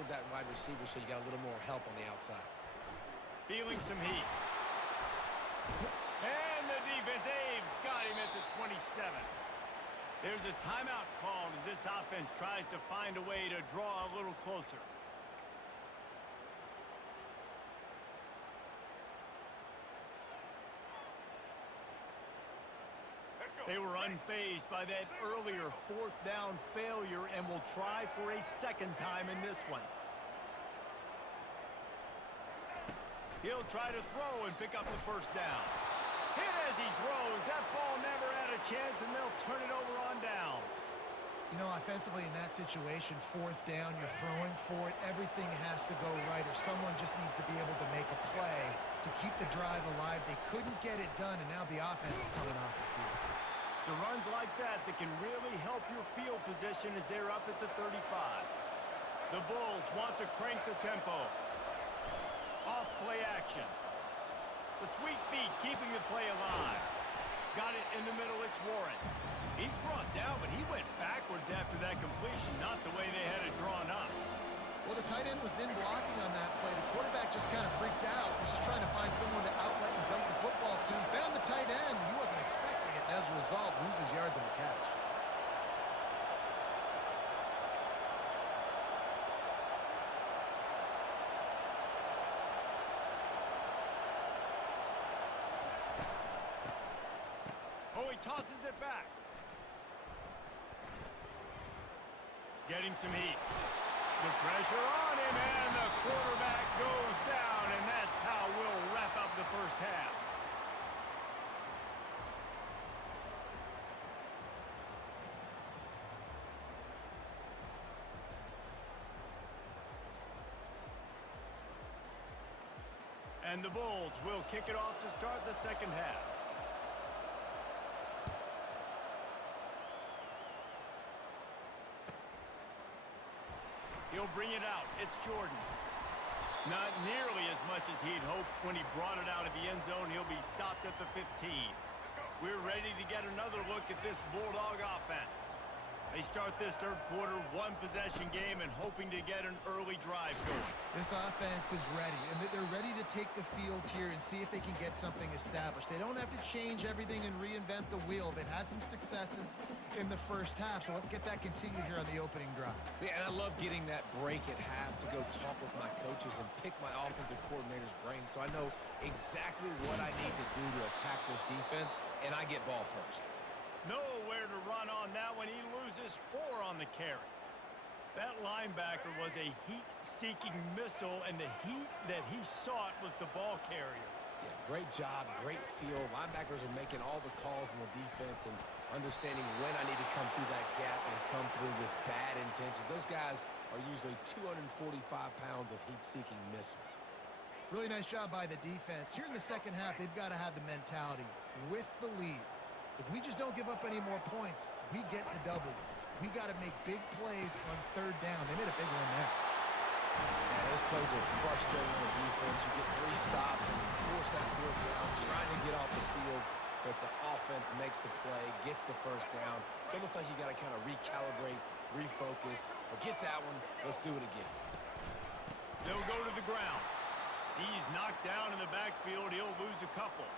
toward that wide receiver so you got a little more help on the outside. Feeling some heat. And the defense, they've got him at the 27. There's a timeout called as this offense tries to find a way to draw a little closer. They were unfazed by that earlier fourth down failure and will try for a second time in this one. He'll try to throw and pick up the first down. Hit as he throws. That ball never had a chance, and they'll turn it over on downs. You know, offensively in that situation, fourth down, you're throwing for it. Everything has to go right, or someone just needs to be able to make a play to keep the drive alive. They couldn't get it done, and now the offense is coming off the field. So runs like that can really help your field position as they're up at the 35. The Bulls want to crank the tempo. Off play action. The sweet feet keeping the play alive. Got it in the middle, it's Warren. He's brought down, but he went backwards after that completion, not the way they had it drawn up. Well, the tight end was in blocking on that play. The quarterback just kind of freaked out. He was just trying to find someone to outlet and dunk the football to. Found the tight end. He wasn't expecting it, and as a result, loses yards on the catch. Oh, he tosses it back. Getting some heat. The pressure on him, and the quarterback goes down, and that's how we'll wrap up the first half. And the Bulls will kick it off to start the second half. He'll bring it out. It's Jordan. Not nearly as much as he'd hoped when he brought it out of the end zone. He'll be stopped at the 15. We're ready to get another look at this Bulldog offense. They start this third quarter one-possession game and hoping to get an early drive going. This offense is ready, and they're ready to take the field here and see if they can get something established. They don't have to change everything and reinvent the wheel. They've had some successes in the first half, so let's get that continued here on the opening drive. Yeah, and I love getting that break at half to go talk with my coaches and pick my offensive coordinator's brain so I know exactly what I need to do to attack this defense, and I get ball first. Nowhere to run on that one. He loses 4 on the carry. That linebacker was a heat-seeking missile, and the heat that he sought was the ball carrier. Yeah, great job, great feel. Linebackers are making all the calls in the defense and understanding when I need to come through that gap and come through with bad intentions. Those guys are usually 245 pounds of heat-seeking missile. Really nice job by the defense. Here in the second half, they've got to have the mentality with the lead. If we just don't give up any more points, we get the W. We got to make big plays on third down. They made a big one there. Yeah, those plays are frustrating on defense. You get 3 stops and you force that fourth down, trying to get off the field, but the offense makes the play, gets the first down. It's almost like you got to kind of recalibrate, refocus. Forget that one. Let's do it again. They'll go to the ground. He's knocked down in the backfield. He'll lose a couple.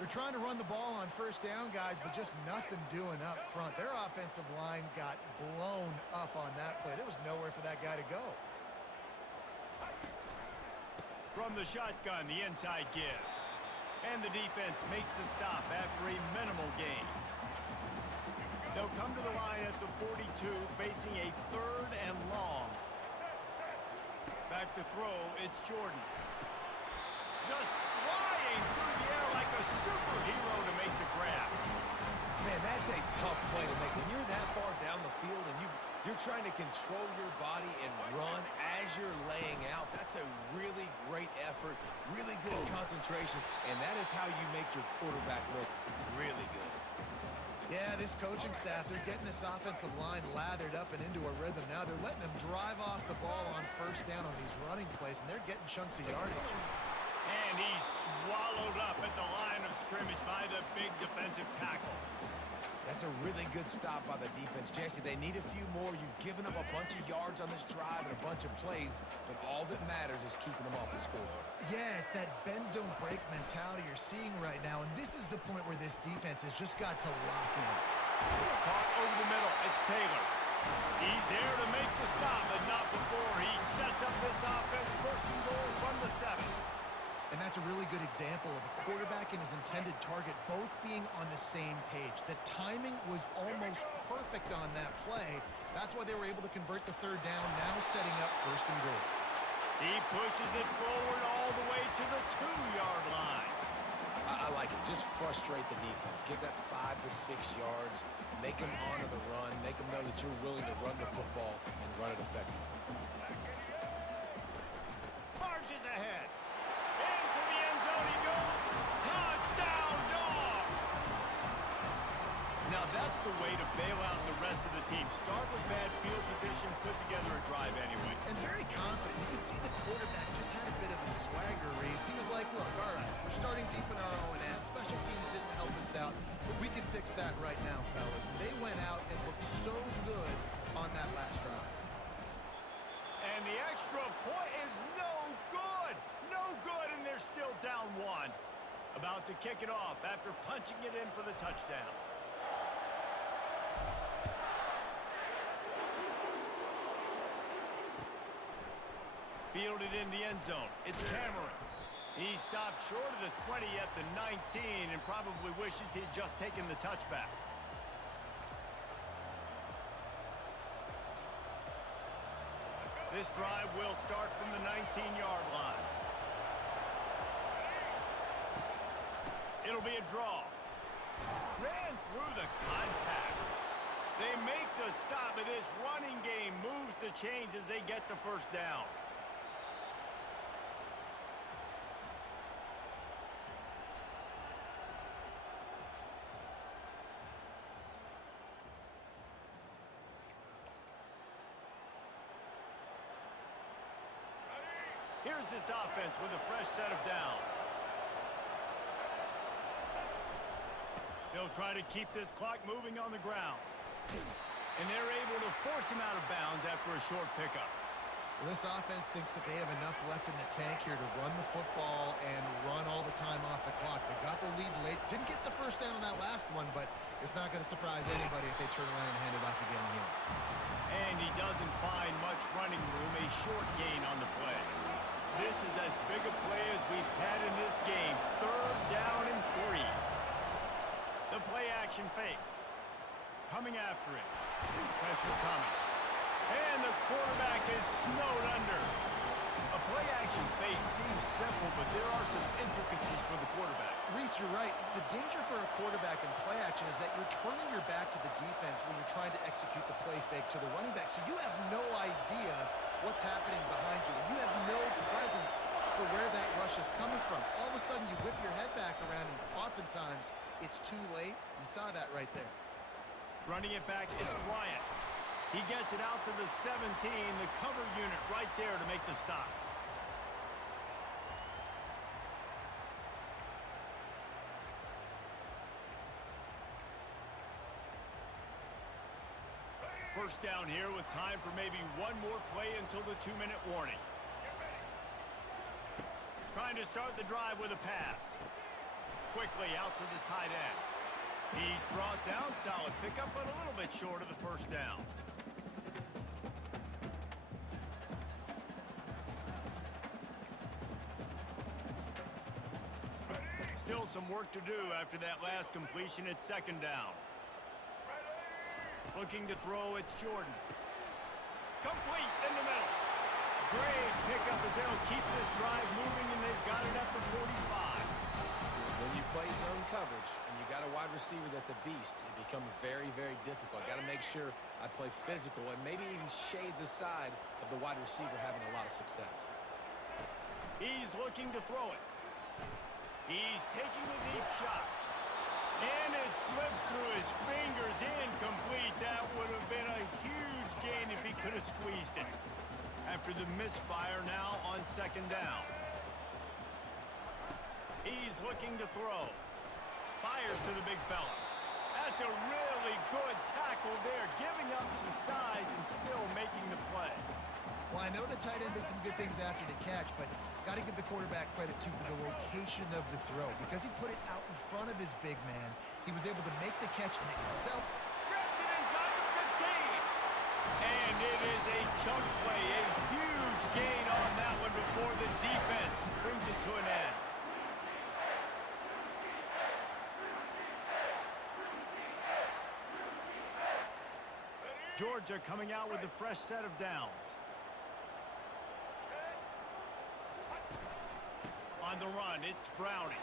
They're trying to run the ball on first down, guys, but just nothing doing up front. Their offensive line got blown up on that play. There was nowhere for that guy to go. From the shotgun, the inside give. And the defense makes the stop after a minimal gain. They'll come to the line at the 42, facing a third and long. Back to throw, it's Jordan. Just flying through the air like a superhero to make the grab. Man, that's a tough play to make. When you're that far down the field and you're trying to control your body and run as you're laying out, that's a really great effort, really good concentration, and that is how you make your quarterback look really good. Yeah, this coaching staff, they're getting this offensive line lathered up and into a rhythm now. They're letting them drive off the ball on first down on these running plays, and they're getting chunks of yardage. And he's swallowed up at the line of scrimmage by the big defensive tackle. That's a really good stop by the defense. Jesse, they need a few more. You've given up a bunch of yards on this drive and a bunch of plays, but all that matters is keeping them off the scoreboard. Yeah, it's that bend, don't break mentality you're seeing right now, and this is the point where this defense has just got to lock in. Caught over the middle. It's Taylor. He's there to make the stop, but not before he sets up this offense. First and goal from the 7. And that's a really good example of a quarterback and his intended target both being on the same page. The timing was almost perfect on that play. That's why they were able to convert the 3rd down, now setting up first and goal. He pushes it forward all the way to the 2-yard line. I like it. Just frustrate the defense. Give that 5 to 6 yards. Make them honor the run. Make them know that you're willing to run the football and run it effectively. Marches ahead. Into the end zone he goes. Touchdown, Dogs! Now that's the way to bail out the rest of the team. Start with bad field position, put together a drive anyway. And very confident. You can see the quarterback just had a bit of a swagger race. He was like, look, all right, we're starting deep in our own end. Special teams didn't help us out, but we can fix that right now, fellas. And they went out and looked so good on that last drive. And the extra point is no good. No good, and they're still down 1. About to kick it off after punching it in for the touchdown. Fielded in the end zone. It's Cameron. He stopped short of the 20 at the 19 and probably wishes he'd just taken the touchback. This drive will start from the 19-yard line. It'll be a draw. Ran through the contact. They make the stop, but this running game moves the chains as they get the first down. Here's this offense with a fresh set of downs. They'll try to keep this clock moving on the ground. And they're able to force him out of bounds after a short pickup. Well, this offense thinks that they have enough left in the tank here to run the football and run all the time off the clock. They got the lead late. Didn't get the first down on that last one, but it's not going to surprise anybody if they turn around and hand it off again here. And he doesn't find much running room, a short gain on the play. This is as big a play as we've had in this game. 3rd down and 3. The play action fake. Coming after it. Pressure coming. And the quarterback is snowed under. A play action fake seems simple, but there are some intricacies for the quarterback. Reese, you're right. The danger for a quarterback in play action is that you're turning your back to the defense when you're trying to execute the play fake to the running back. So you have no idea what's happening behind you. You have no presence for where that rush is coming from. All of a sudden, you whip your head back around, and oftentimes, it's too late. You saw that right there. Running it back, it's Bryant. He gets it out to the 17, the cover unit right there to make the stop. First down here with time for maybe one more play until the 2-minute warning. Trying to start the drive with a pass. Quickly out to the tight end. He's brought down, solid pickup, but a little bit short of the first down. Still some work to do after that last completion at 2nd down. Looking to throw, it's Jordan. Complete in the middle. Great pickup as they'll keep this drive moving, and they've got it up to 45. When you play zone coverage and you got a wide receiver that's a beast, it becomes very, very difficult. Got to make sure I play physical and maybe even shade the side of the wide receiver having a lot of success. He's looking to throw it. He's taking the deep shot. And it slips through his fingers, incomplete. That would have been a huge gain if he could have squeezed it. After the misfire now on 2nd down. He's looking to throw. Fires to the big fella. That's a really good tackle there, giving up some size and still making the play. Well, I know the tight end did some good things after the catch, but got to give the quarterback credit, too, for the location of the throw. Because he put it out in front of his big man, he was able to make the catch and excel. Grabs it inside the 15. And it is a chunk play, a huge gain on that one before the defense brings it to an end. Georgia coming out with a fresh set of downs. On the run, it's Browning.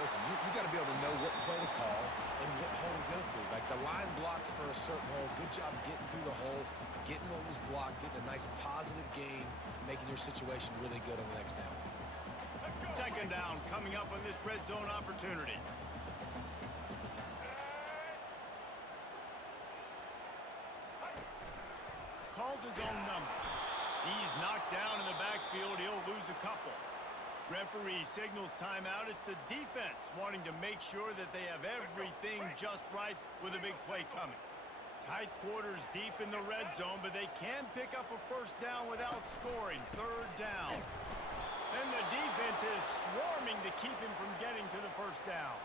Listen, you got to be able to know what play to call and what hole to go through. Like the line blocks for a certain hole. Good job getting through the hole, getting what was blocked, getting a nice positive gain, making your situation really good on the next down. Second down coming up on this red zone opportunity. Calls his own number. He's knocked down in the backfield. He'll lose a couple. Referee signals timeout. It's the defense wanting to make sure that they have everything just right with a big play coming. Tight quarters deep in the red zone, but they can pick up a first down without scoring. Third down. And the defense is swarming to keep him from getting to the first down.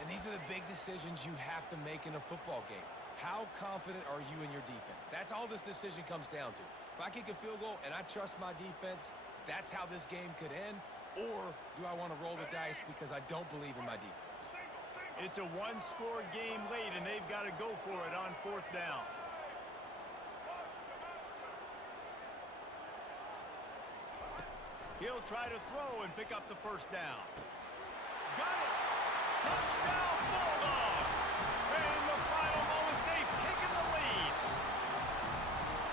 And these are the big decisions you have to make in a football game. How confident are you in your defense? That's all this decision comes down to. If I kick a field goal and I trust my defense, that's how this game could end. Or do I want to roll the dice because I don't believe in my defense? It's a one-score game late, and they've got to go for it on fourth down. He'll try to throw and pick up the first down. Got it! Touchdown, Bulldogs! And in the final moments, they've taken the lead.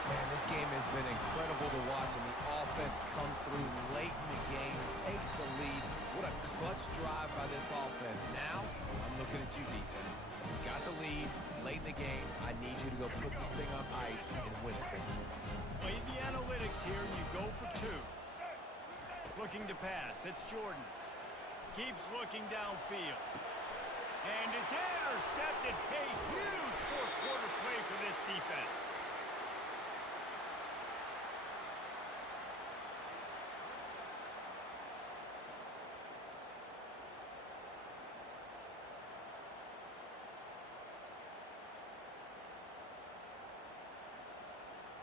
Man, this game has been incredible to watch, and the offense comes through late in the game, takes the lead. What a clutch drive by this offense. Now, I'm looking at you, defense. You got the lead late in the game. I need you to go put this thing on ice and win it for me. Play the analytics here, and you go for two. Looking to pass, it's Jordan. Keeps looking downfield. And it's intercepted. A huge fourth-quarter play for this defense.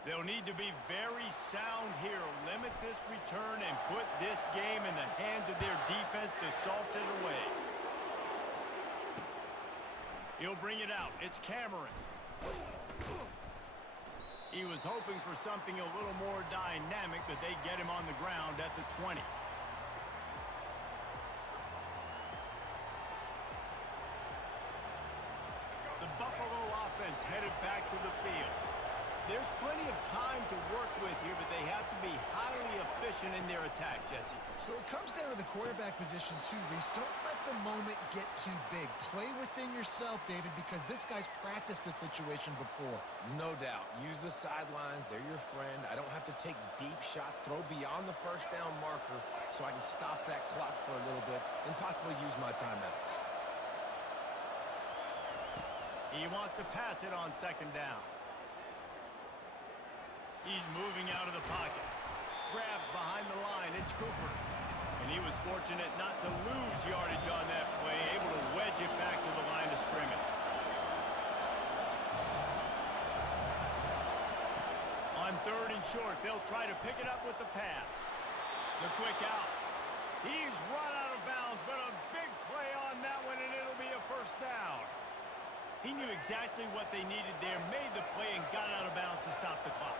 They'll need to be very sound here, limit this return, and put this game in the hands of their defense to salt it away. He'll bring it out. It's Cameron. He was hoping for something a little more dynamic, but they get him on the ground at the 20. The Buffalo offense headed back to the field. There's plenty of time to work with here, but they have to be highly efficient in their attack, Jesse. So it comes down to the quarterback position, too, Reese. Don't let the moment get too big. Play within yourself, David, because this guy's practiced this situation before. No doubt. Use the sidelines. They're your friend. I don't have to take deep shots, throw beyond the first down marker so I can stop that clock for a little bit and possibly use my timeouts. He wants to pass it on second down. He's moving out of the pocket. Grabbed behind the line, it's Cooper. And he was fortunate not to lose yardage on that play, able to wedge it back to the line of scrimmage. On third and short, they'll try to pick it up with the pass. The quick out. He's run out of bounds, but a big play on that one, and it'll be a first down. He knew exactly what they needed there, made the play, and got out of bounds to stop the clock.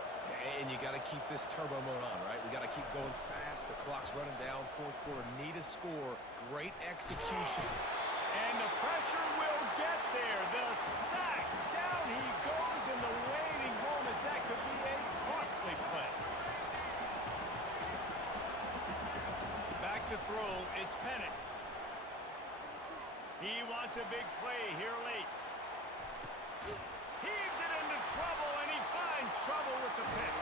And you got to keep this turbo mode on, right? We got to keep going fast. The clock's running down. Fourth quarter, need a score. Great execution. And the pressure will get there. The sack. Down he goes in the waiting moments. That could be a costly play. Back to throw. It's Penix. He wants a big play here late. Heaves it into trouble, and he finds trouble with the pick.